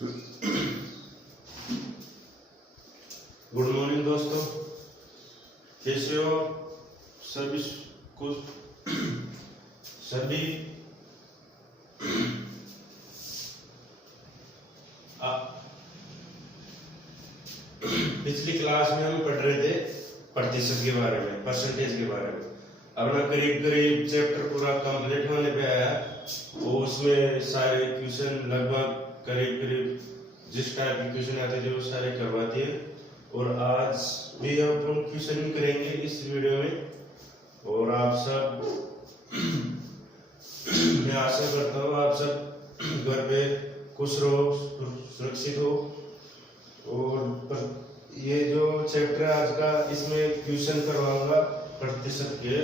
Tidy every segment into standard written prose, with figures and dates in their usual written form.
Good morning दोस्तों, कैसे हो सभी को सभी पिछली क्लास में हम पढ़ रहे थे प्रतिशत के बारे में, परसेंटेज के बारे में। अपना करीब करीब चैप्टर पूरा कंप्लीट होने पे आया। वो उसमें सारे क्वेश्चन लगभग करीब करीब जिस टाइप के क्वेश्चन आते थे वो सारे करवा दिए। और आज भी हम क्वेश्चन करेंगे इस वीडियो में। और आप सब मैं आशा करता हूँ आप सब घर पे खुश रहो, सुरक्षित हो। और ये जो चैप्टर आज का, इसमें क्वेश्चन करवाऊंगा प्रतिशत के,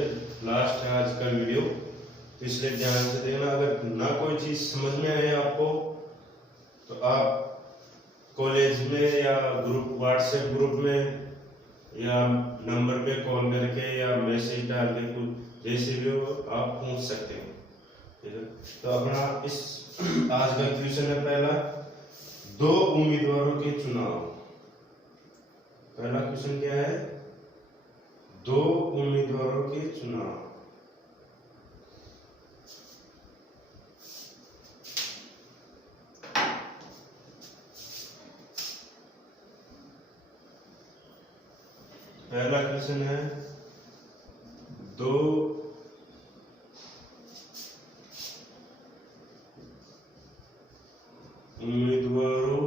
लास्ट है आज का वीडियो, तो इसलिए ध्यान से देखना। अगर ना कोई चीज समझ में आए आपको तो आप कॉलेज में या ग्रुप, व्हाट्सएप ग्रुप में या नंबर पे कॉल करके या मैसेज डाल के, कुछ जैसे भी हो आप पूछ सकते हो। ठीक है, तो अपना इस आज का क्वेश्चन है पहला, दो उम्मीदवारों के चुनाव। पहला क्वेश्चन क्या है? दो उम्मीदवारों के चुनाव। पहला क्वेश्चन है, दो उम्मीदवारों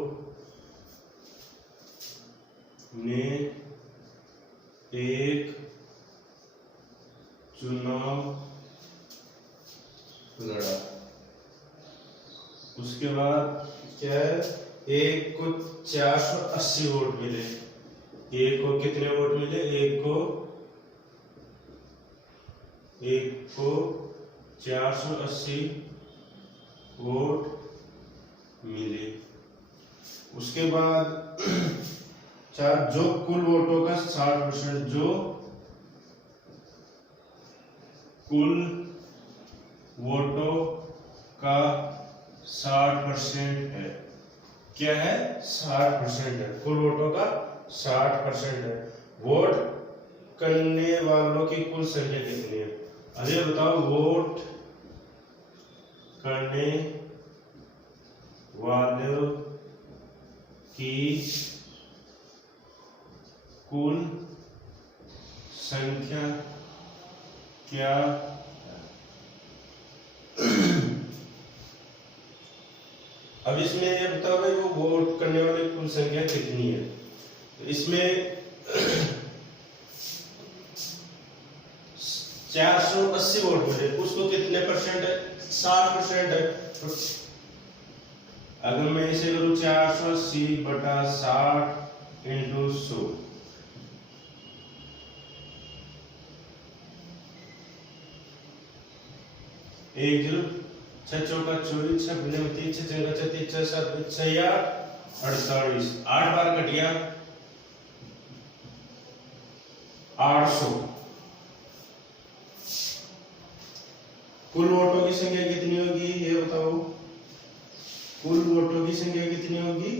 ने एक चुनाव लड़ा। उसके बाद क्या है? एक को 480 वोट मिले। एक को कितने वोट मिले? एक को 480 वोट मिले। उसके बाद जो कुल वोटों का 60%, जो कुल वोटों का 60% है। क्या है? 60% है। कुल वोटों का 60% है। वोट करने वालों की कुल संख्या कितनी है? अरे बताओ, वोट करने वालों की कुल संख्या क्या है? अब इसमें ये बताओ भाई, वो वोट करने वाले की कुल संख्या कितनी है? इसमें 480 वोट मिले, उसको कितने परसेंट है? 60% है। तो अगर मैं इसे करूं 480 बटा 60 इंटू 100, एक जीरो, 6 चौका 24, 6 गुने 30, 6 चौका 36, 6 7 6 या 48, 8 बार कट गया 800। कुल वोटों की संख्या कितनी होगी ये बताओ? कुल वोटों की संख्या कितनी होगी?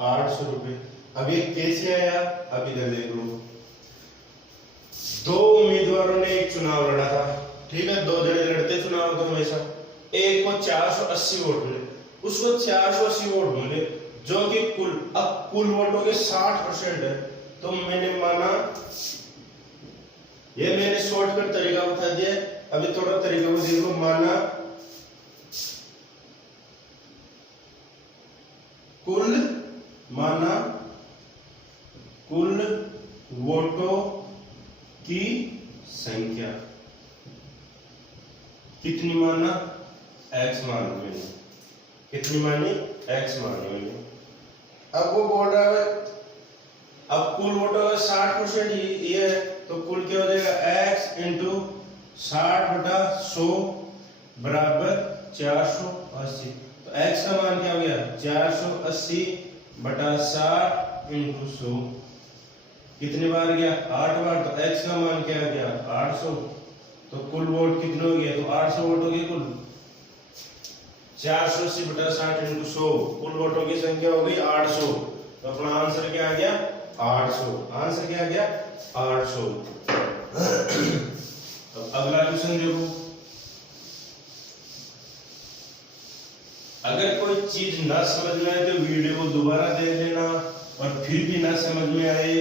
800 रुपए। अब ये कैसे आया? अब इधर देख लो, दो उम्मीदवारों ने एक चुनाव लड़ा था। ठीक है, दो जने लड़ते चुनाव तो हमेशा। एक को 480 वोट मिले, उसको 480 वोट मिले, जो कि कुल वोटों के 60% है। तो मैंने माना, ये मैंने शॉर्टकट तरीका बता दिया। अभी थोड़ा तरीका को देखो। माना कुल वोटों की संख्या कितनी माना? x मान मैंने। कितनी मानी? x मानी मैंने। अब वो बोल रहा है, अब कुल वोटों का 60% ये है, तो कुल क्या हो जाएगा? x इंटू 60 बटा 100 बराबर 480। तो x का मान क्या हो गया? 480 बटा 60 इंटू 100। कितने बार गया? 8 बार। तो x का मान क्या हो गया? 800। तो कुल वोट कितने हो गए? तो 800 वोट हो गए कुल। 480/60 × 100 कुल वोटों की संख्या हो गई 800। तो अपना आंसर क्या आ गया 800। आंसर क्या आ गया 800। अब अगला क्वेश्चन देखो। अगर कोई चीज ना समझ में आए तो वीडियो को दोबारा देख लेना, और फिर भी ना समझ में आए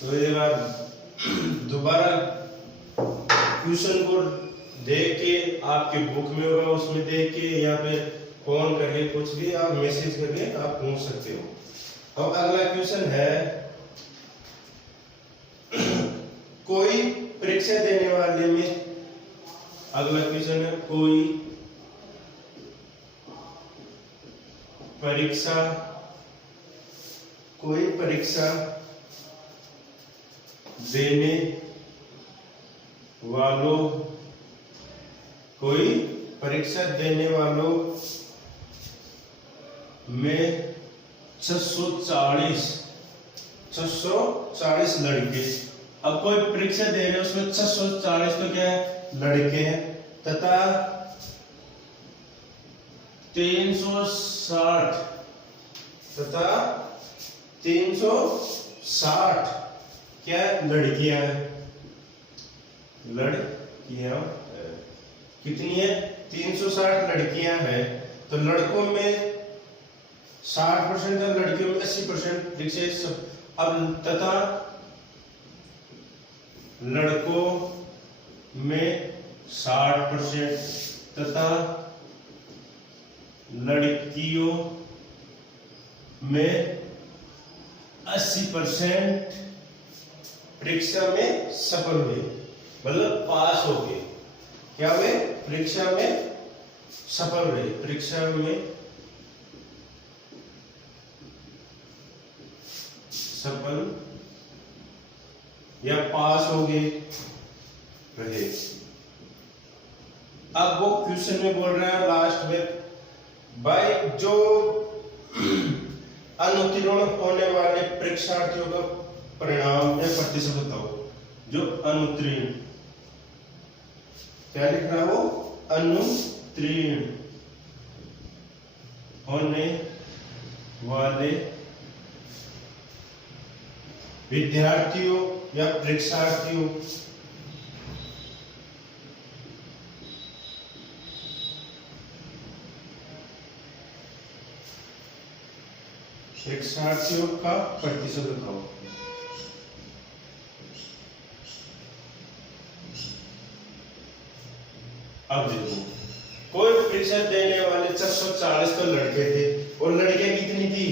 तो एक बार दोबारा क्वेश्चन को देख के, आपके बुक में होगा उसमें देख के, या फिर फोन करके कुछ भी आप मैसेज करके आप पूछ सकते हो। अब अगला क्वेश्चन है, कोई परीक्षा देने वाले में, अगला क्वेश्चन है कोई परीक्षा देने वालों में 640 लड़के। अब कोई परीक्षा दे रहे हैं उसमें 640 तो क्या है लड़के हैं, तथा 360 क्या लड़कियां हैं। लड़कियां कितनी है 360 लड़कियां हैं। तो लड़कों में 60% है, लड़कियों में 80%। अब तथा लड़कों में 60% तथा लड़कियों में 80% परीक्षा में सफल हुए, मतलब पास हो गए। क्या हुए परीक्षा में सफल हुए, परीक्षा में सफल या पास हो गए रहे। अब वो क्वेश्चन में बोल रहा है लास्ट में, भाई जो अनुत्तीर्ण होने वाले परीक्षार्थियों का परिणाम या प्रतिशत बताओ। जो अनुत्तीर्ण, क्या लिख रहा हो अनुत्तीर्ण होने वाले विद्यार्थियों या परीक्षार्थियों का प्रतिशत बताओ। अब देखो, कोई परीक्षा देने वाले 640 तो लड़के थे, और लड़कियां कितनी थी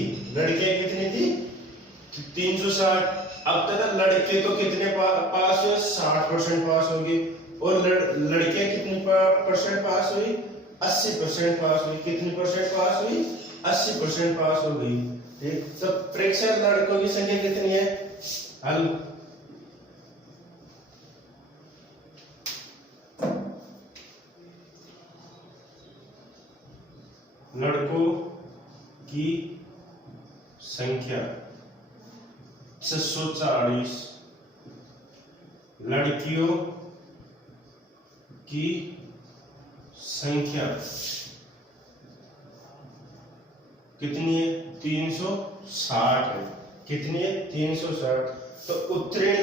360। अब तक लड़के तो कितने पास हुए 60% पास हो गए, और लड़कियां कितनी परसेंट पास हुई 80% पास हुई। कितनी परसेंट पास हुई 80% पास हो गई। ठीक, तो परीक्षा लड़कों की संख्या कितनी है लड़कों की संख्या 640, लड़कियों की संख्या कितनी है 360 है। कितनी है 360। तो उत्तीर्ण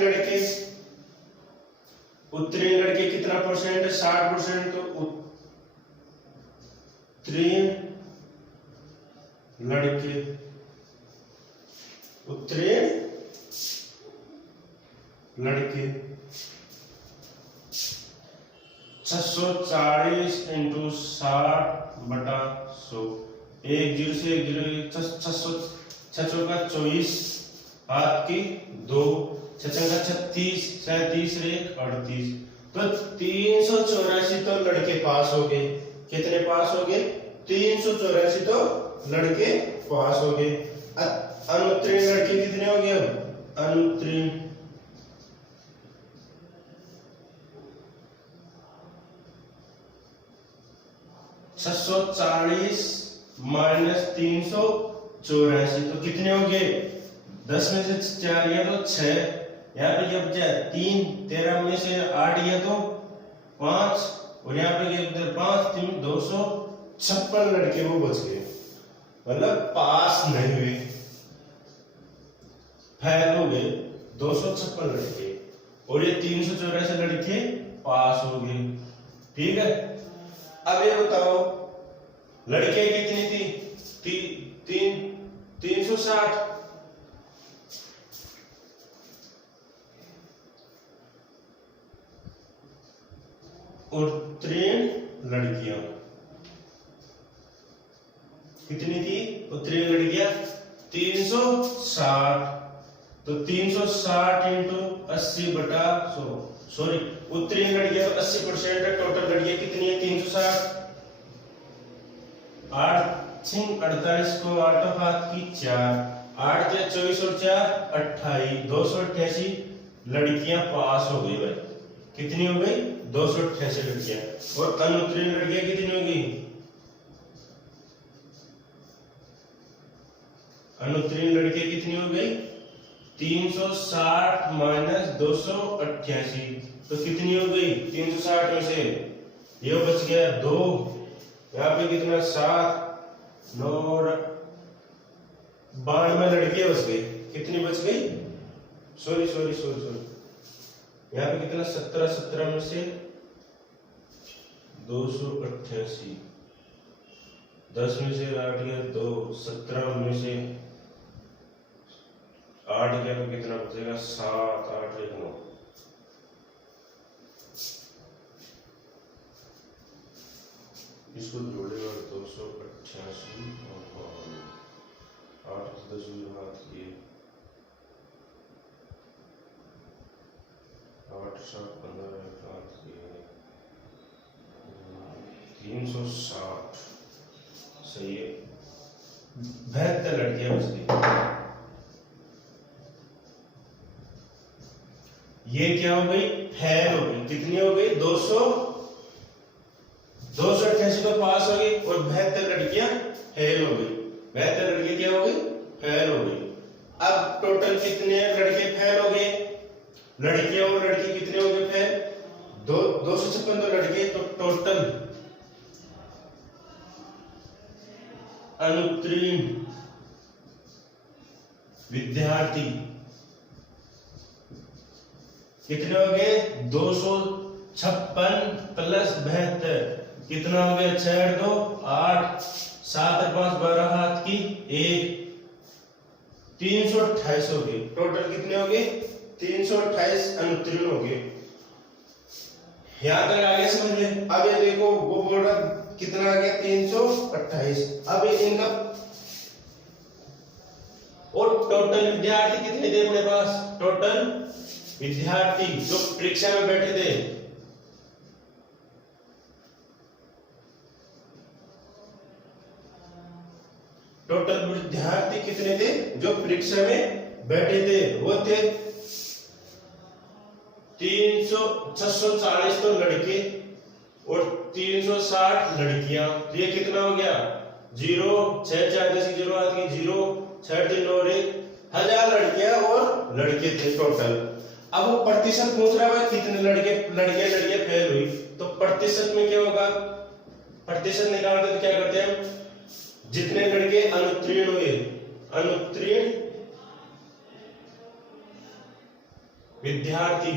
लड़के कितना परसेंट है 60%। तो उत्तीर्ण लड़के 640 × 60/100। 1 0 से 1 0 624 हाथ की 2 6 36 37 1 38। तो 384 तो लड़के पास हो गए। कितने पास हो गए 384 तो लड़के पास हो गए। अनुत्तीर्ण लड़के कितने हो गए अनुत्तीर्ण 640 - 384 तो कितने हो गए 10 में से 4 गया तो 6, यहाँ पे जब 3 13 में से 8 गया तो 5, और यहाँ पे 5 3 200 256 लड़के वो बच गए, मतलब पास नहीं हुए, फेल हो गए 256 लड़के, और ये 384 लड़के पास हो गए। ठीक है, अब ये बताओ लड़के कितनी थी? 360, और 3 लड़कियां कितनी थी? और 3 लड़कियां 360, तो 360 इंटू 80/100, सॉरी वो 3 लड़कियां तो 80% है, टोटल लड़कियां कितनी है? 360, 8 6 48 को 8 हाथ की 4, 8 या 24 और 4 28, 288 लड़कियां पास हो गई भाई। कितनी हो गई? 288 लड़कियां। और अनुत्तीर्ण लड़कियां कितनी होगी? अनुत्तीर्ण लड़कियां कितनी हो गई? 360 माइनस 288, तो कितनी हो गई? 360 में से ये बच गया 2, यहाँ पे कितना 7 9 92 लड़कियां बच गई। कितनी बच गई? सॉरी यहाँ पे कितना 17 में से 288, 10 में से 8 गया 2, 17 में से 8 गया तो कितना बचेगा? 7 8 1 9। इसको जोड़ेगा 288 और 8 10 हाथ किए 8 7 15 हाथ किए 360, सही है। 72 लड़कियां बच गई। ये क्या हो गई? फेल हो गई। कितनी हो गई? 288 तो पास हो गई और 72 लड़कियां फेल हो गई। 72 लड़कियां क्या हो गई? फेल हो गई। अब टोटल कितने लड़के फेल हो गए? लड़कियां और लड़के कितने हो गए फेल? 256 तो लड़के, तो टोटल अनुत्तीर्ण विद्यार्थी कितने हो गए? 256 प्लस 72 कितना हो गया? 6 2 8 7 5 12 हाथ की 1, 328 हो गए। टोटल कितने हो गए? 328 अनुत्तीर्ण हो गए। यहां तक आगे समझ में? अब ये देखो वो बोल रहा कितना आ गया? 328। अब ये इनका और टोटल विद्यार्थी कितने थे अपने पास? टोटल विद्यार्थी जो परीक्षा में बैठे थे, टोटल विद्यार्थी कितने थे जो परीक्षा में बैठे थे? वो थे 640 तो लड़के और 360 लड़कियां। तो ये कितना हो गया? 0 6 4 10 0 हाथ की 0 6 3 9 1 1000 लड़कियां और लड़के थे टोटल। अब वो प्रतिशत पूछ रहा है कितने लड़कियां फेल हुई, तो प्रतिशत में क्या होगा? प्रतिशत निकालते तो क्या करते हैं? जितने लड़के अनुत्तीर्ण हुए, अनुत्तीर्ण विद्यार्थी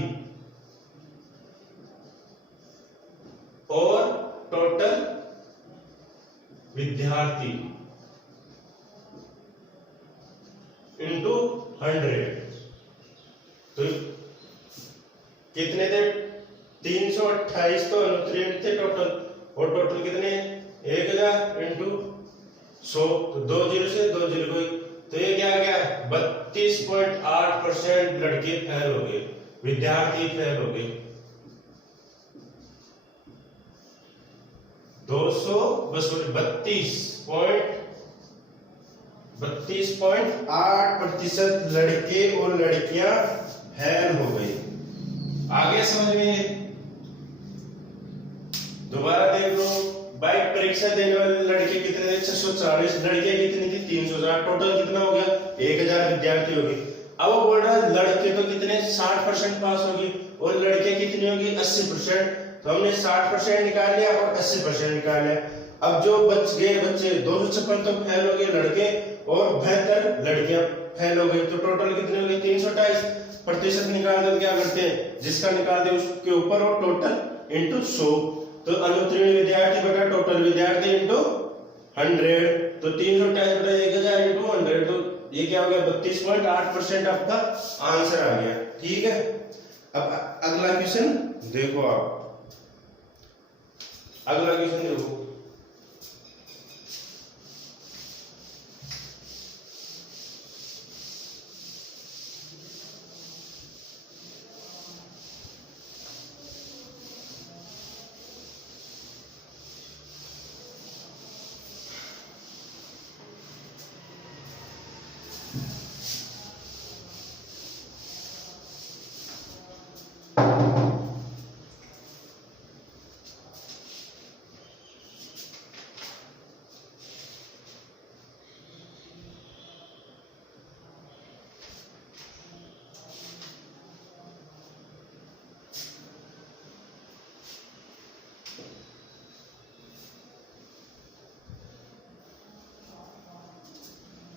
और टोटल विद्यार्थी इंटू 100, तो कितने थे? 328 तो अनुत्तीर्ण थे टोटल, और टोटल कितने? 1000 इंटू 100, तो 2 0 से 2 0 गई, तो ये क्या आ गया? 32.8% लड़के फेल हो गए, विद्यार्थी फेल हो गए। 32.8% लड़के और लड़कियां फेल हो गई। आगे समझ में? दोबारा देख लो भाई, परीक्षा देने वाले लड़के कितने थे? 640, लड़कियां कितनी थी? 360, टोटल कितना हो गया? 1000 विद्यार्थी हो गए। अब वो बोल रहा है लड़के तो कितने 60% पास हो गए और लड़के कितनी होगी? 80%। तो हमने 60% निकाल लिया और 80% निकाल लिया। अब जो बच गए बच्चे 256 तो फेल हो गए लड़के और 72 लड़कियां फेल हो गई, तो टोटल कितने हो गए 328। प्रतिशत निकालते तो क्या करते हैं, जिसका निकालते हैं उसके ऊपर और टोटल इंटू 100, तो अनुत्तीर्ण विद्यार्थी बटा टोटल विद्यार्थी इंटू 100, तो 328 बटा 1000 इंटू 100, तो ये क्या हो गया 32.8% आपका आंसर आ गया। ठीक है, अब अगला क्वेश्चन देखो आप, अगला क्वेश्चन देखो।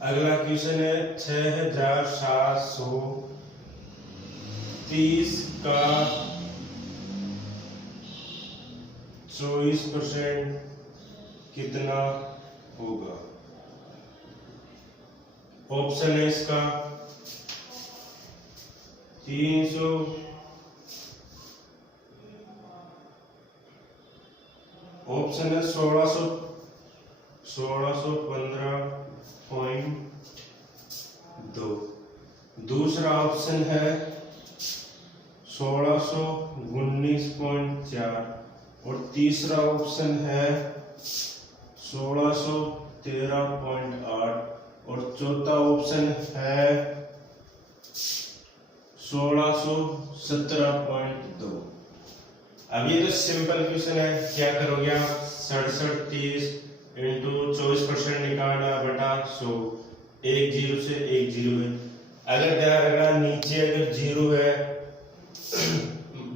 अगला क्वेश्चन है 6730 का 24% कितना होगा। ऑप्शन है इसका 300, ऑप्शन है 1615.2, दूसरा ऑप्शन है 1619.4 और तीसरा ऑप्शन है 1613.8 और चौथा ऑप्शन है 1617.2। अब ये तो सिंपल क्वेश्चन है, क्या करोगे आप 6730 इंटू 24% निकालना बटा 100, एक जीरो से एक जीरो है। अगर ध्यान रखना नीचे अगर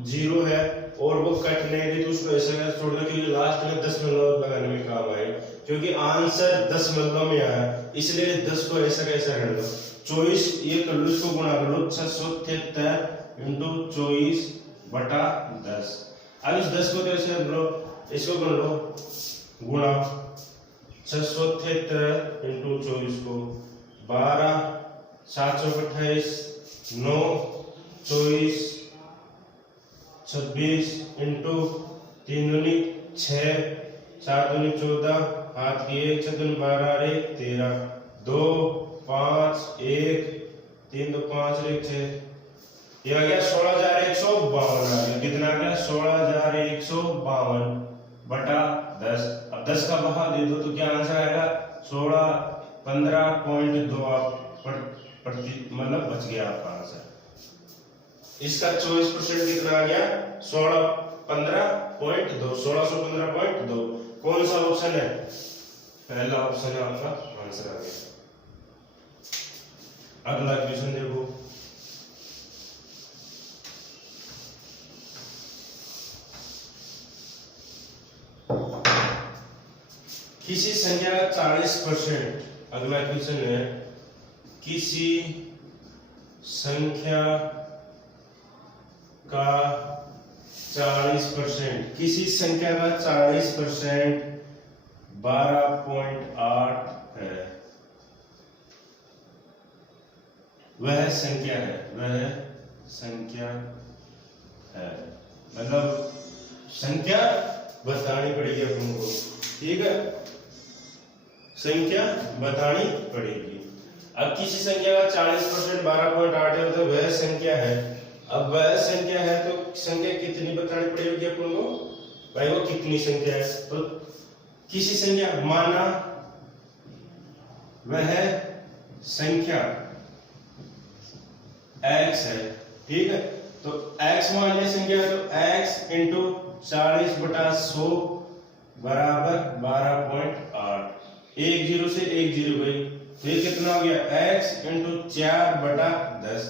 जीरो है और वो कट नहीं दी तो उसको ऐसा छोड़ दो, क्योंकि लास्ट में 10 मतलब लगाने में काम आएगा, क्योंकि आंसर 10 मतलब में आया, इसलिए 10 को ऐसा कैसा कर लो 24, ये कर लो, इसको गुणा कर लो 673 इंटू 24 बटा 10। अब इस 10 को कैसे कर लो, इसको कर लो गुणा 673 इंटू 24 को 12 728 9 24 26 इंटू 3 दूनी 6 4 दूनी 14 हाथ की 1 6 दूनी 12 1 13 2 5 1 3 2 5 1 6, ये आ गया 16,152 आ गया। कितना आ गया 16,152 बटा 10। अब 10 का भाग दे दो तो क्या आंसर आएगा 1615.2 आप प्रति मतलब बच गया आपका आंसर। इसका 24% कितना आ गया 1615.2, 1615.2 कौन सा ऑप्शन है, पहला ऑप्शन है आपका आंसर आ गया। अगला क्वेश्चन देखो, किसी संख्या का 40%, अगला क्वेश्चन है किसी संख्या का 40%, किसी संख्या का 40% 12.8 है, वह संख्या है, वह संख्या है, मतलब संख्या बतानी पड़ेगी अपन को। ठीक है, संख्या बतानी पड़ेगी। अब किसी संख्या का 40% 12.8 है तो वह संख्या है। अब वह संख्या है तो संख्या कितनी बतानी पड़ेगी अपन को, भाई वो कितनी संख्या है, तो किसी संख्या माना वह संख्या x है, ठीक है, तो x मान लिया संख्या है, तो x इंटू 40/100 बराबर 12.8, एक जीरो से एक जीरो गई, तो ये कितना हो गया x इंटू 4/10।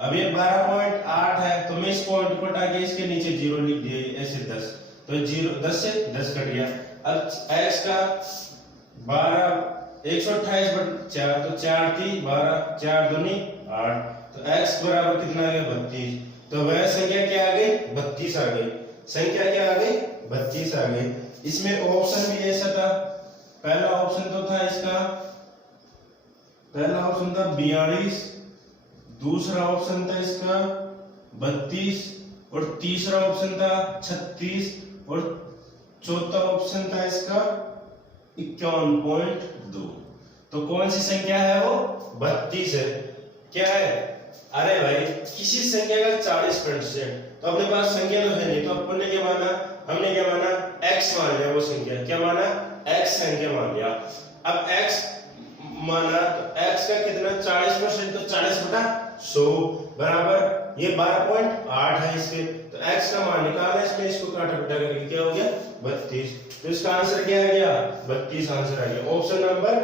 अब ये 12.8 है तो मैं इस पॉइंट को हटा के इसके नीचे जीरो लिख दिया ऐसे 10, तो जीरो 10 से 10 कट गया, अब x का 12 128/4 तो 4 3 12 4 दूनी 8 तो x बराबर कितना आ गया 32। तो वह संख्या क्या आ गई 32 आ गई। संख्या क्या आ गई 32 आ गई। इसमें ऑप्शन भी ऐसा था, पहला ऑप्शन तो था इसका, पहला ऑप्शन था 42, दूसरा ऑप्शन था इसका 32 और तीसरा ऑप्शन था 36 और चौथा ऑप्शन था इसका 51.2। तो कौन सी संख्या है वो 32 है। क्या है, अरे भाई किसी संख्या का 40%, तो अपने पास संख्या तो है नहीं, तो अपन ने क्या माना, हमने क्या माना x मान लिया, वो संख्या क्या माना x संख्या मान लिया। अब x माना तो x का कितना 40%, तो 40/100 बराबर ये 12.8 है इसके, तो x का मान निकाला, इसमें इसको काटा पिटा करके क्या हो गया 32। तो इसका आंसर क्या आ गया 32 आंसर आ गया, ऑप्शन नंबर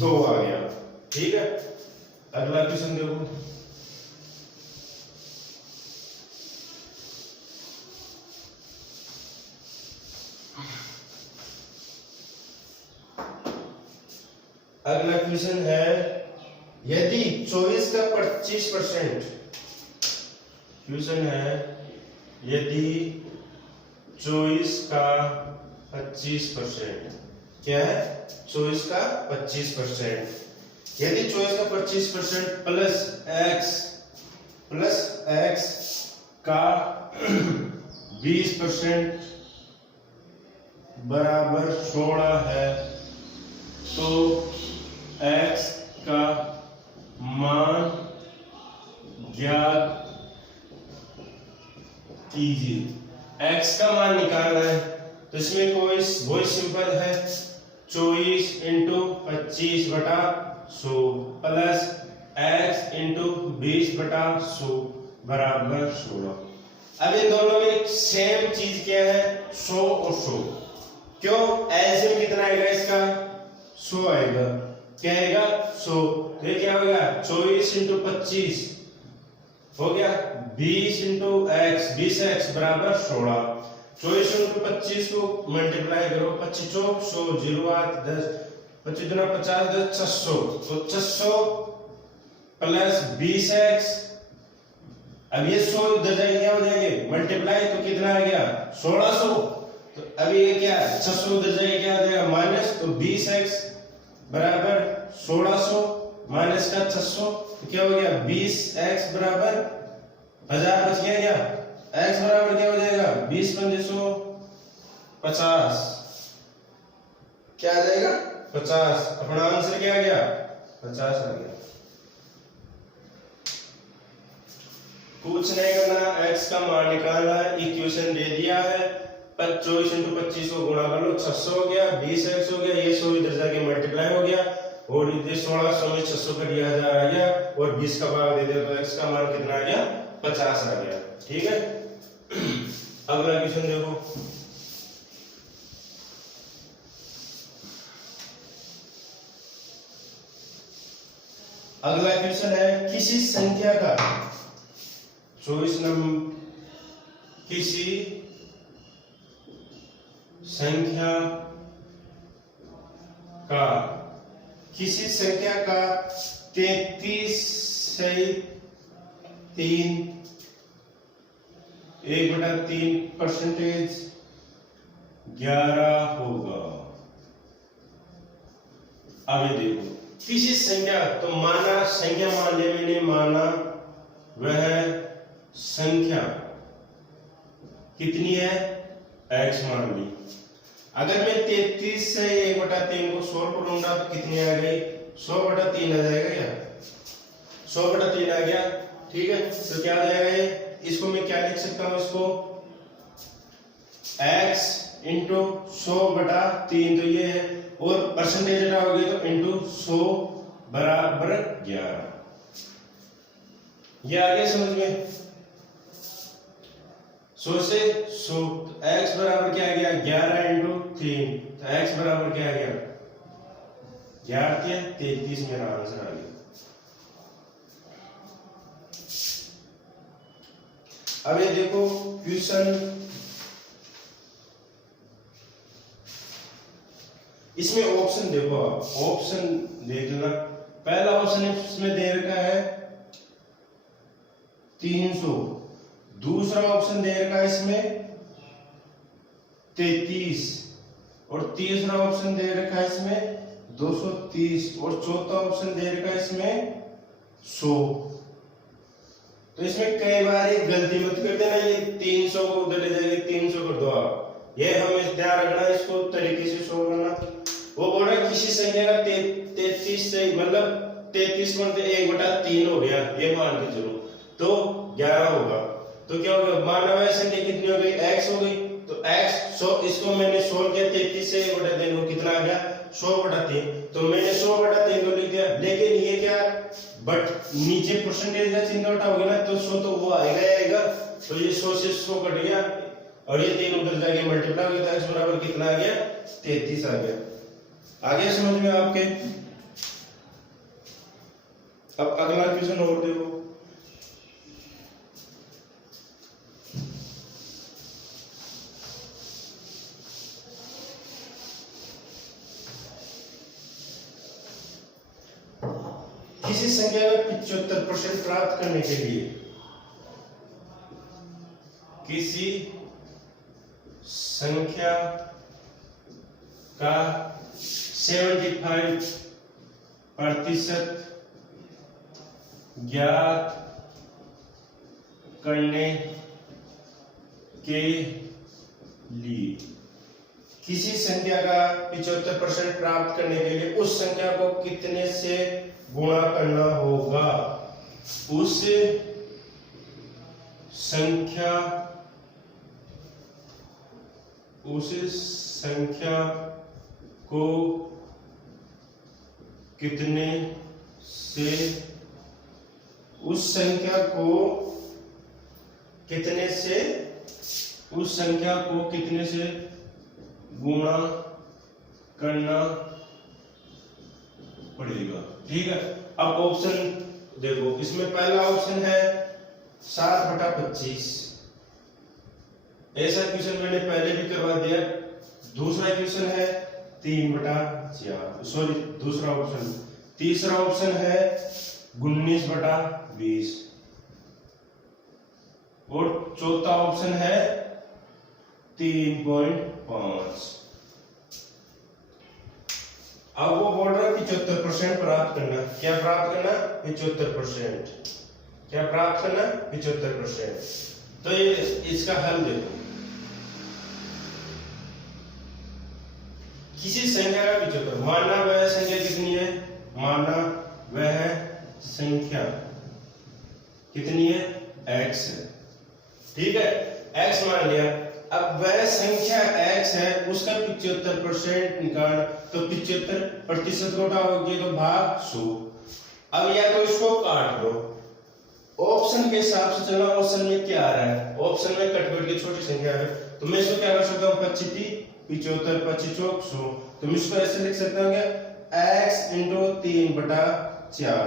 2 आ गया। ठीक है, अगला क्वेश्चन देखो। अगला क्वेश्चन है, यदि 24 का 25%, क्वेश्चन है यदि 24 का 25%, क्या है 24 का 25%, यदि 24 का 25% प्लस x का 20% बराबर 16 है, तो x का मान ज्ञात कीजिए। x का मान निकालना है, तो इसमें कोई बहुत सिंपल है, 24 इंटू 25/100 प्लस x इंटू 20/100 बराबर 16। अब इन दोनों में सेम चीज क्या है 100 और 100, क्यों एलसीएम कितना आएगा इसका 100 आएगा, क्या आएगा 100, तो ये क्या होगा 24 इंटू 25 हो गया 20 इंटू x 20x बराबर 16। 24 इंटू 25 को मल्टीप्लाई करो, 25 चौक 100 0 8 10 25 दूना 50 10 600, तो 600 प्लस 20x, अब ये 100 इधर जाएंगे क्या हो जाएंगे मल्टीप्लाई, तो कितना आ गया 1600, तो अब ये क्या 600 उधर जाएगा क्या आ जाएगा माइनस, तो 20x बराबर 1600 माइनस का 600, तो क्या हो गया 20x बराबर 1000 बच गया क्या, x बराबर क्या हो जाएगा 20 × 100 50, क्या आ जाएगा 50। अपना आंसर क्या आ गया 50 आ गया। कुछ नहीं करना, x का मान निकालना है, इक्वेशन दे दिया है, 24 इंटू 25 को गुणा कर लो 600 हो गया, 20x हो गया, ये 100 इधर जाके मल्टीप्लाई हो गया, और ये 1600 में 600 का 1000 आ गया, और 20 का भाग दे दिया, तो x का मान कितना आ गया 50 आ गया। ठीक है, अगला क्वेश्चन देखो। अगला क्वेश्चन है, किसी संख्या का 24 नंबर, किसी संख्या का 33 से 3 1/3% 11 होगा। अब देखो किसी संख्या, तो माना संख्या मान लिया मैंने, माना वह संख्या कितनी है x मान ली। अगर मैं 33 से 1/3 को सोल्व करूंगा तो कितनी आ गई 100/3 आ जाएगा, क्या 100/3 आ गया। ठीक है, तो क्या आ जाएगा ये, इसको मैं क्या लिख सकता हूं, इसको x इंटू 100/3, तो ये है, और परसेंटेज हटाओगे तो इंटू 100 बराबर 11। ये आ गया समझ में, 100 से 100, तो x बराबर क्या आ गया 11 इंटू 3, तो x बराबर क्या आ गया 11 33, मेरा आंसर आ गया। अब ये देखो क्वेश्चन इसमें ऑप्शन देखो, आप ऑप्शन देख लेना। पहला ऑप्शन इसमें दे रखा है 300, दूसरा ऑप्शन दे रखा है इसमें 33, और तीसरा ऑप्शन दे रखा है इसमें 230, और चौथा ऑप्शन दे रखा है इसमें 100। तो इसमें कई बार एक गलती मत कर देना, ये 300 को उधर ले जाएंगे, 300 कर दो आप, ये हमें ध्यान रखना, इसको तरीके से सोल्व करना। वो बोल रहा है किसी संख्या का 33 से मतलब 33 में 1/3 हो गया, ये मान के चलो, तो 11 होगा। तो क्या होगा, माना हुआ संख्या कितनी हो गई, x हो गई, तो x 100, इसको मैंने सोल्व किया, 33 से 1/3 को कितना आ गया, 100/3, तो मैंने 100/3 को लिख दिया। लेकिन ये क्या, बट नीचे परसेंटेज का चिन्ह हटाओगे ना, तो 100 तो वो आएगा, तो ये 100 से 100 कट गया, और ये 3 उधर जाके मल्टीप्लाई हो गया, तो x बराबर कितना आ गया, 33 आ गया। आगे समझ में आपके। अब अगला क्वेश्चन और देखो, किसी संख्या का 75% प्राप्त करने के लिए किसी संख्या का 75% ज्ञात करने के लिए, किसी संख्या का 75% प्राप्त करने के लिए उस संख्या को कितने से गुणा करना होगा, उस संख्या को कितने से, उस संख्या को कितने से, उस संख्या को कितने से गुणा करना पड़ेगा। ठीक है, अब ऑप्शन देखो, इसमें पहला ऑप्शन है 7/25, ऐसा क्वेश्चन मैंने पहले भी करवा दिया। दूसरा क्वेश्चन है 3/4, सॉरी दूसरा ऑप्शन। तीसरा ऑप्शन है 19/20, और चौथा ऑप्शन है 3.5। अब वो बोल रहा है 75% प्राप्त करना। क्या प्राप्त करना, 75%। क्या प्राप्त करना, 75%। तो ये इसका हल देखो, किसी संख्या का 75, माना वह संख्या कितनी है, माना वह संख्या कितनी है, x है। ठीक है, x मान लिया। अब वह संख्या x है, उसका 75% निकाल, तो 75% को उठाओगे तो भाग 100। अब या तो इसको काट दो, ऑप्शन के हिसाब से चलना, ऑप्शन में क्या आ रहा है, ऑप्शन में कट की छोटी संख्या है, तो मैं इसको क्या कर सकता हूँ, 25 75 25 100, तो मैं इसको ऐसे लिख सकता हूँ क्या, x × 3/4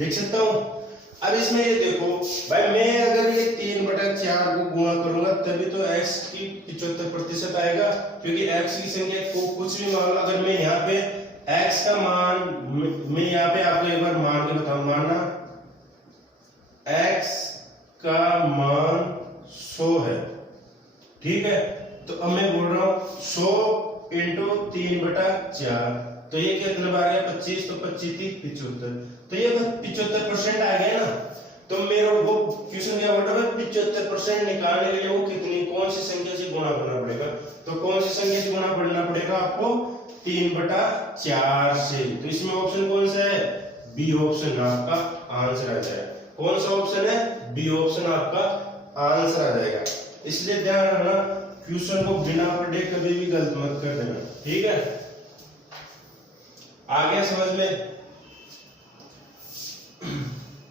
लिख सकता हूँ। अब इसमें ये देखो भाई, मैं अगर ये 3/4 को गुणा करूंगा तभी तो x की 75% आएगा, क्योंकि x की संख्या को कुछ भी मान लो, अगर मैं यहाँ पे x का मान, मैं यहाँ पे आपको एक बार मान के बताऊं, माना x का मान 100 है, ठीक है, तो अब मैं बोल रहा हूं 100 × 3/4, तो ये कितना आ गया, 25, तो 25 30 75, तो ये 75% आ गया ना। तो मेरे को क्वेश्चन क्या बोल रहा है, 75% निकालने के लिए वो कितनी, कौन सी संख्या से गुणा करना पड़ेगा, तो कौन सी संख्या से गुणा करना पड़ेगा आपको, 3/4 से। तो इसमें ऑप्शन कौन सा है, बी ऑप्शन आपका आंसर आ जाएगा। कौन सा ऑप्शन है, बी ऑप्शन आपका आंसर आ जाएगा। इसलिए ध्यान रखना, क्वेश्चन को बिना पढ़े कभी भी गलत मत कर देना, ठीक है। आगे समझ में।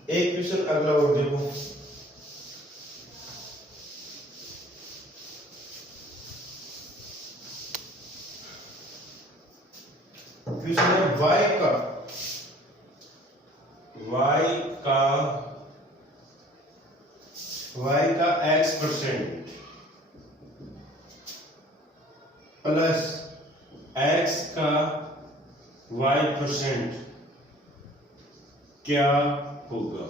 एक क्वेश्चन अगला और देखो, क्वेश्चन है y का x% प्लस x का y% क्या होगा।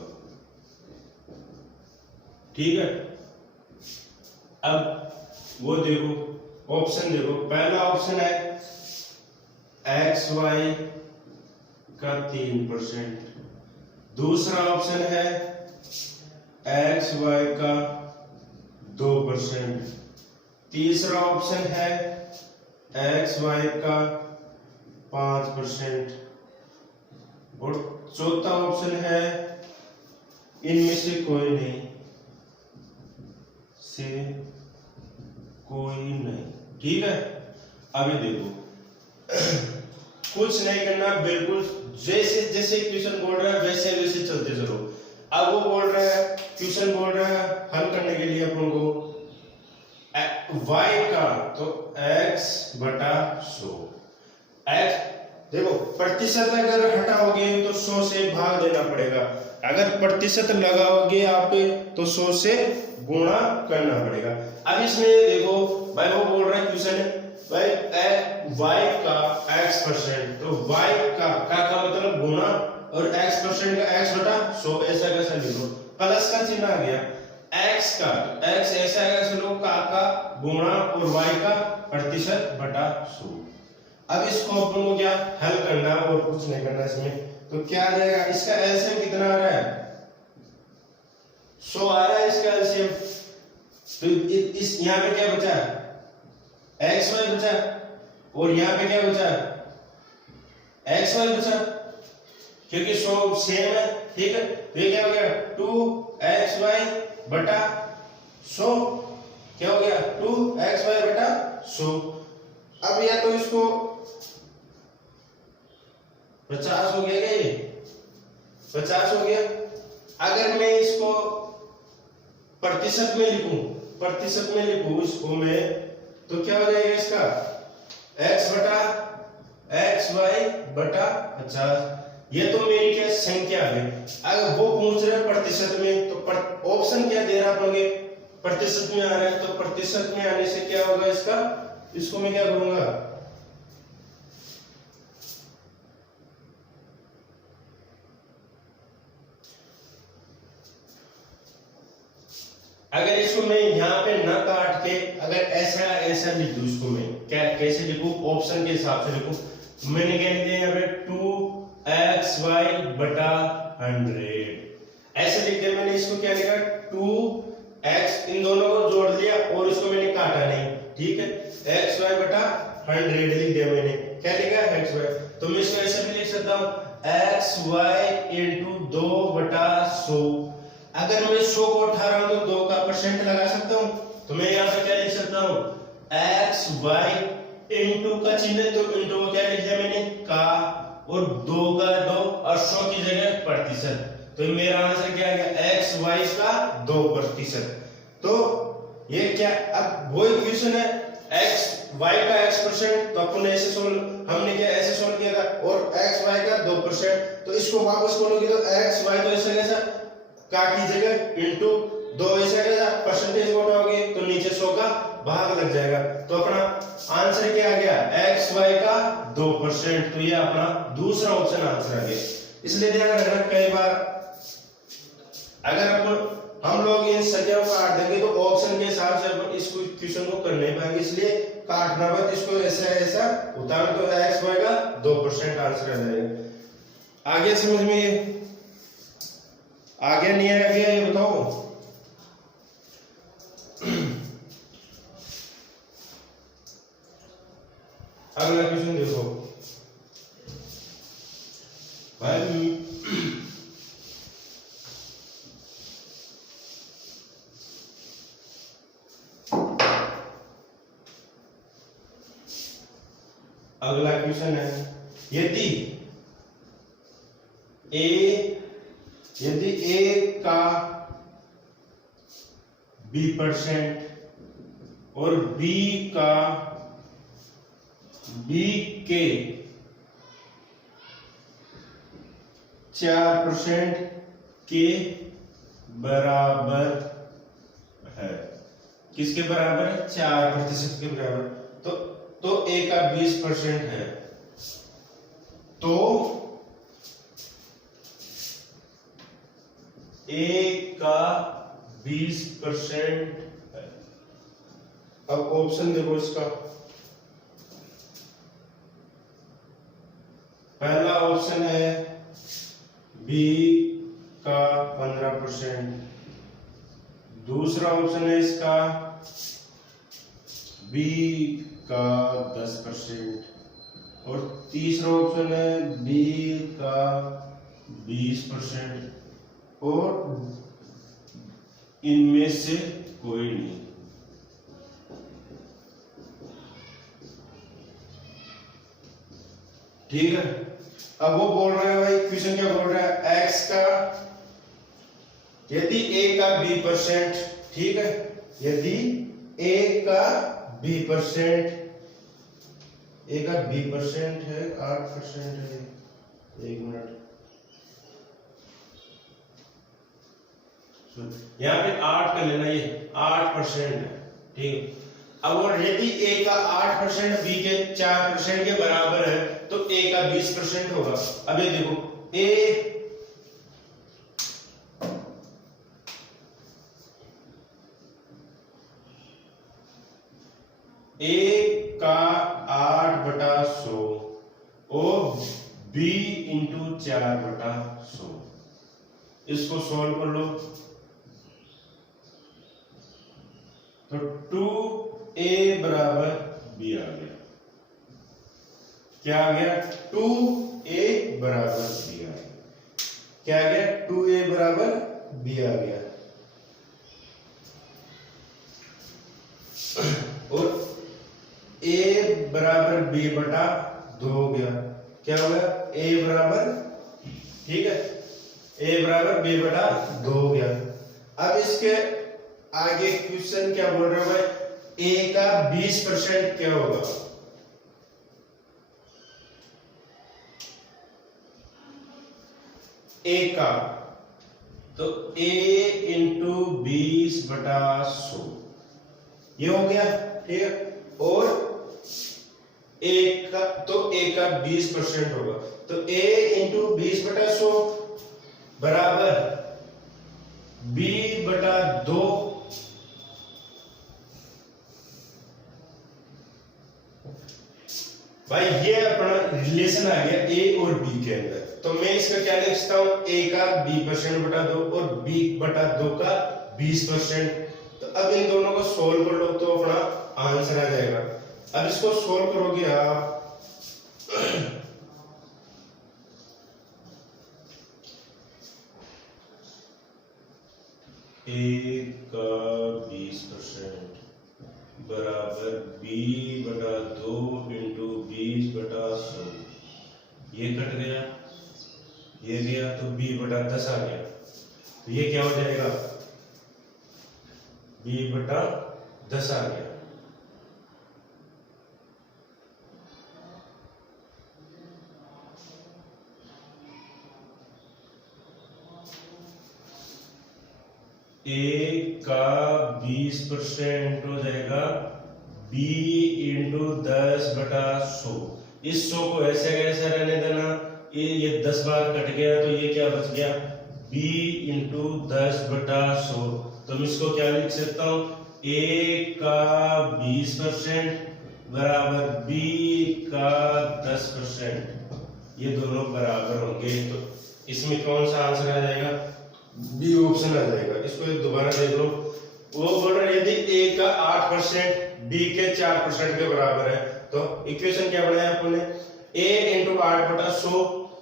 ठीक है, अब वो देखो ऑप्शन देखो, पहला ऑप्शन है XY का 3%, दूसरा ऑप्शन है XY का 2%, तीसरा ऑप्शन है XY का 5% और चौथा ऑप्शन है इनमें से कोई नहीं, ठीक है। अभी देखो कुछ नहीं करना, बिल्कुल जैसे जैसे क्वेश्चन बोल रहा है वैसे वैसे चलते चलो। अब वो बोल रहा है, क्वेश्चन बोल रहा है हल करने के लिए अपन को y का तो x/100, x देखो प्रतिशत अगर हटाओगे तो 100 से भाग देना पड़ेगा, अगर प्रतिशत लगाओगे आप तो 100 से गुणा करना पड़ेगा। अब इसमें देखो भाई वो बोल रहा है क्वेश्चन भाई y का x%, तो y का मतलब गुणा और x% का x/100, ऐसा कैसा लिखो, प्लस का चिन्ह आ गया, x का x ऐसा कैसे लो का गुणा और y का %100। अब इसको अपन को क्या हल करना और कुछ नहीं करना इसमें, तो क्या आ जाएगा, इसका एलसीएम कितना आ रहा है 100 आ रहा है इसका एलसीएम, तो इस यहाँ पे क्या बचा XY बचा और यहाँ पे क्या बचा XY बचा, क्योंकि 100 सेम है, ठीक है। तो ये क्या हो गया 2XY/100, क्या हो गया 2XY/100। अब या तो इसको 50 हो गया, क्या ये 50 हो गया। अगर मैं इसको प्रतिशत में लिखूं इसको मैं, तो क्या हो जाएगा इसका x/xy/50। ये तो मेरी क्या संख्या है, अगर वो पूछ रहे प्रतिशत में तो ऑप्शन क्या दे रहा है, प्रतिशत में आ रहा है, तो प्रतिशत में आने से क्या होगा इसका, इसको मैं क्या करूंगा अगर इसको मैं यहाँ पे ना काट के अगर ऐसा लिख दूं, इसको मैं क्या कैसे लिखूं, ऑप्शन के हिसाब से लिखूं। मैंने क्या लिख दिया यहाँ पे 2XY/100 ऐसे लिख दिया मैंने। इसको क्या लिखा 2x, इन दोनों को जोड़ दिया और इसको मैंने काटा नहीं, ठीक है। XY/100 लिख दिया मैंने, क्या लिखा XY, तो मैं इसको ऐसे भी लिख सकता हूँ XY × 2/100। अगर मैं 100 को उठा रहा हूं तो 2 का % लगा सकता हूं, तो मैं यहाँ पे क्या लिख सकता हूं XY इंटू का चिन्ह, तो इंटू को क्या लिख दिया मैंने का, और 2 का 2 और 100 की जगह प्रतिशत, तो मेरा आंसर क्या आ गया XY का 2%। तो ये क्या, अब वही क्वेश्चन है XY का x%, तो अपन ऐसे हमने क्या ऐसे सोल्व किया था, और XY का 2%, तो इसको वापस खोलोगे तो XY तो ऐसा कैसा का की जगह इंटू 2 ऐसा कैसा परसेंटेज को उठाओगे तो नीचे 100 का भाग लग जाएगा, तो अपना आंसर क्या आ गया XY का 2%। तो ये अपना दूसरा ऑप्शन आंसर आ गया। इसलिए ध्यान रखना, कई बार अगर हम लोग इन संख्याओं को काट देंगे तो ऑप्शन के हिसाब से अपन इस क्वेश्चन को कर नहीं पाएंगे, इसलिए काटना मत, इसको ऐसा उतारो तो XY का 2% आंसर आ जाएगा। आगे समझ में आगे नहीं आ गया ये बताओ। अगला क्वेश्चन देखो भाई, अगला क्वेश्चन है यदि A का B% और B के 4% के बराबर है, किसके बराबर है 4% के बराबर, तो तो ए का 20% है, तो ए का 20% है। अब ऑप्शन देखो इसका, पहला ऑप्शन है बी का 15%, दूसरा ऑप्शन है इसका बी का 10% और तीसरा ऑप्शन है बी का 20% और इनमें से कोई नहीं। ठीक है, अब वो बोल रहा है भाई, क्वेश्चन क्या बोल रहा है, एक्स का यदि ए का 20%, ठीक है, यदि ए का 20%, ए का 20% है, 8% है, एक मिनट, यहाँ पे 8 कर लेना, ये 8% है, ठीक। अब और यदि ए का 8% बी के 4% के बराबर है तो ए का 20% होगा। अब ये देखो, ए का 8/100 और बी इंटू 4/100, इसको सॉल्व कर लो तो 2a बराबर b आ गया। क्या आ गया? 2a बराबर b आ गया। क्या आ गया? 2a बराबर b आ गया। और a बराबर b बटा 2 हो गया। क्या हो गया? a बराबर, ठीक है, a बराबर b बटा 2 हो गया। अब इसके आगे क्वेश्चन क्या बोल रहे हो भाई? a का 20% क्या होगा? a का तो a इंटू 20/100 ये हो गया, ठीक है। और a का तो a का 20% होगा तो a इंटू 20/100 बराबर b/2 भाई। ये अपना रिलेशन आ गया a और b के अंदर। तो मैं इसका क्या लिख सकता हूं? a का 20% बटा 2 और b बटा 2 का 20%। तो अब इन दोनों को सोल्व कर लो तो अपना आंसर आ जाएगा। अब इसको सोल्व करोगे आप a का 20% बराबर b बटा 2 इंटू 20/100, ये कट गया, ये गया तो b बटा 10 आ गया। तो ये क्या हो जाएगा? b बटा 10 आ गया। a का 20% हो जाएगा b इंटू 10/100। इस 100 को ऐसे कैसे रहने देना, ये 10 बार कट गया तो ये क्या बच गया? b into 10/100। तो मैं इसको क्या लिख सकता हूँ? a का 20% बराबर b का 10%, ये दोनों बराबर होंगे। तो इसमें कौन सा आंसर आ जाएगा? बी ऑप्शन आ जाएगा। इसको दोबारा देख लो। वो बोल रहे यदि a का 8% b के 4% के बराबर है तो इक्वेशन क्या बनाया आपने? a इंटू 8/100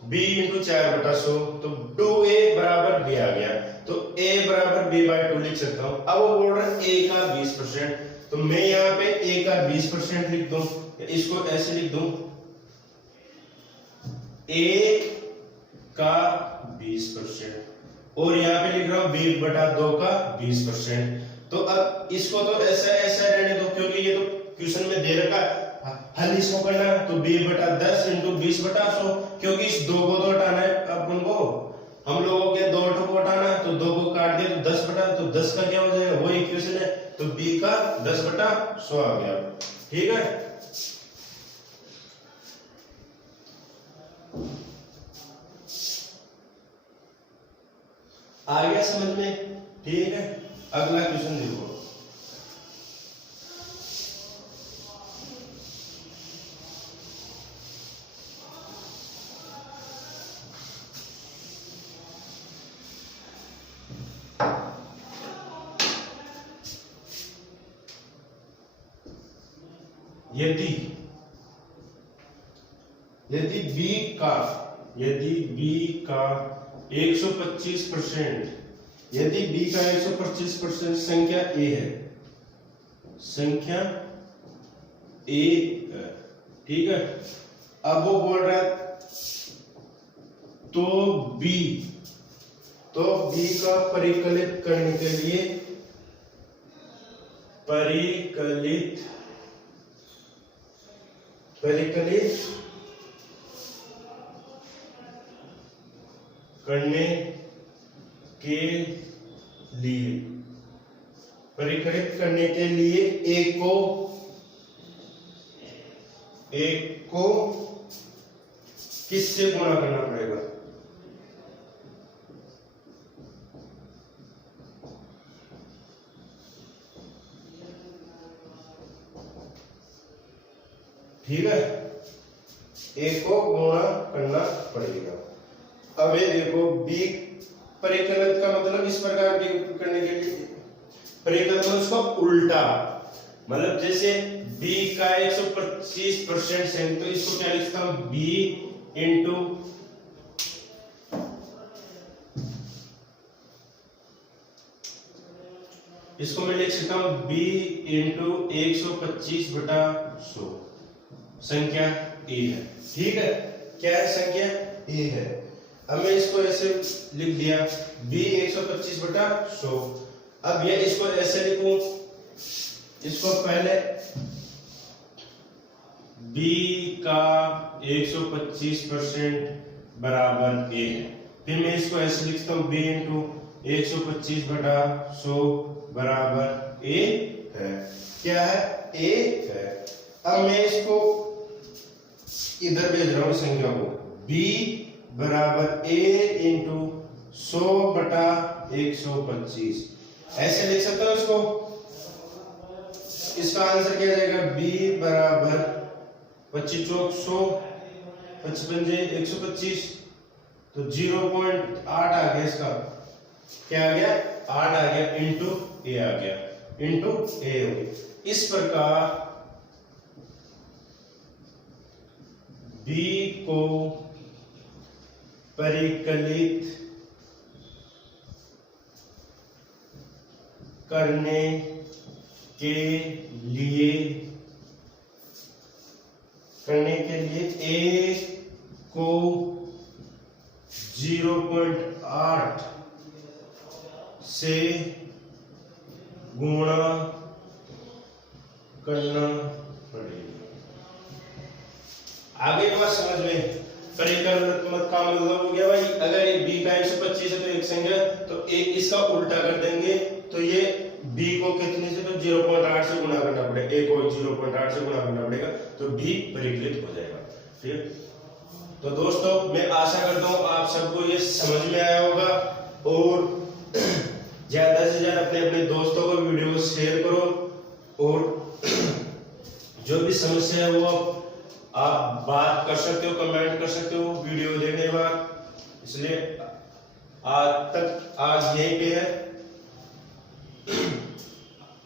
b इंटू 4/100, तो 2a बराबर b आ गया। तो a बराबर b/2 लिख सकता हूं। अब वो बोल रहा है a का 20%, तो मैं यहाँ पे a का 20% लिख दूं, इसको ऐसे लिख दूं, a का 20% और यहाँ पे लिख रहा हूं b बटा 2 का 20%। तो अब इसको तो ऐसा ऐसा रहने दो क्योंकि ये तो क्वेश्चन में दे रखा है। हल इसको करना है तो b बटा 10 इंटू 20/100, क्योंकि इस 2 को तो हटाना है अपन को, हम लोगों के 2 को हटाना है तो 2 को काट दिया तो 10 बटा, तो 10 का क्या हो जाएगा? वो इक्वेशन है, तो b का 10/100 आ गया। ठीक है। आ गया समझ में? ठीक है, अगला क्वेश्चन देखो। यदि B का 125%, यदि B का 125% संख्या A है, संख्या A है, ठीक है। अब वो बोल रहा है तो B का परिकलित करने के लिए परिकलित करने के लिए एक को किससे गुणा करना पड़ेगा? ठीक है, एक को गुणा करना पड़ेगा। अब ये देखो B परिकलित का मतलब इस प्रकार करने के लिए परिकलित मतलब उसका उल्टा, मतलब जैसे B का 125% है तो इसको क्या लिखता हूं? B इंटू इसको मैं लिख सकता हूं B इंटू 125/100, संख्या A है। ठीक है, क्या है? संख्या A है। अब मैं इसको ऐसे लिख दिया B 125/100। अब ये इसको ऐसे लिखूं, इसको पहले B का 125% बराबर A है, फिर मैं इसको ऐसे लिखता हूं B इंटू 125/100 बराबर A है। क्या है? A है। अब मैं इसको इधर भेज रहा हूं संख्या को, B बराबर A इंटू 100/125, ऐसे लिख सकता हूं इसको। इसका आंसर क्या जाएगा? B बराबर 25 चौक 100, 55 125, तो 0.8 आ गया। इसका क्या आ गया? 8 आ गया, इंटू A आ गया, इंटू A हो गया। इस प्रकार B को परिकलित करने के लिए A को 0.8 से गुणा करना पड़ेगा। आगे की बात समझ में? परिकलित का मतलब हो गया भाई, अगर ये B का 125 है तो एक संख्या, तो इसका उल्टा कर देंगे तो ये B को कितने से? तो 0.8 से गुणा करना पड़ेगा, A को 0.8 से गुणा करना पड़ेगा, तो B परिकलित हो जाएगा। ठीक है, तो दोस्तों मैं आशा करता हूँ आप सबको ये समझ में आया होगा, और ज्यादा से ज्यादा अपने अपने दोस्तों को वीडियो शेयर करो, और जो भी समस्या है वो आप बात कर सकते हो, कमेंट कर सकते हो वीडियो देखने के बाद। इसलिए आज यहीं पे है,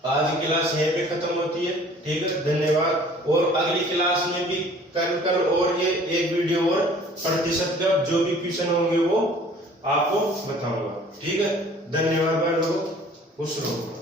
आज की क्लास यहीं पे खत्म होती है। ठीक है, धन्यवाद। और अगली क्लास में भी कर और ये एक वीडियो और प्रतिशत का जो भी क्वेश्चन होंगे वो आपको बताऊंगा। ठीक है, धन्यवाद भाई लोगों, खुश रहो।